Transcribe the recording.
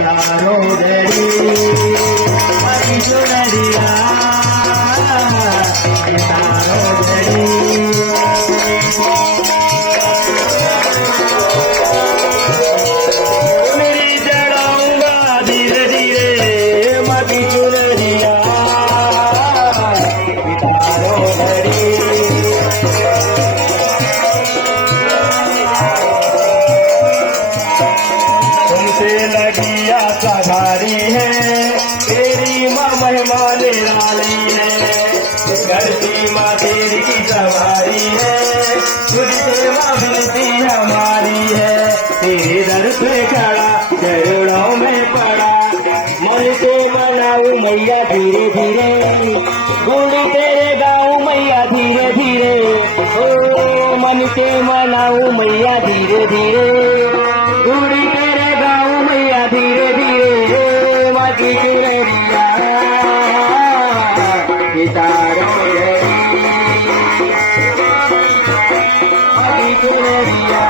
तारो दरी मारी चुनरिया तारो दरी मेरी चढ़ाऊंगा धीरे धीरे मारी चुनरिया तारो दरी तुमसे लगी आशा भारी है तेरी माँ महिमा निराली है करती माँ तेरी की सवारी है तुझसे माँ विनती हमारी है तेरे दर पे खड़ा चरणों में पड़ा मन से मनाऊ मैया धीरे धीरे गुड़ी तेरे गाँव मैया धीरे धीरे ओ मन से मनाऊ मैया धीरे धीरे गुड़ी तेरे गाँव मैया धीरे धीरे माटी चुनरिया तारो माटी चुनरिया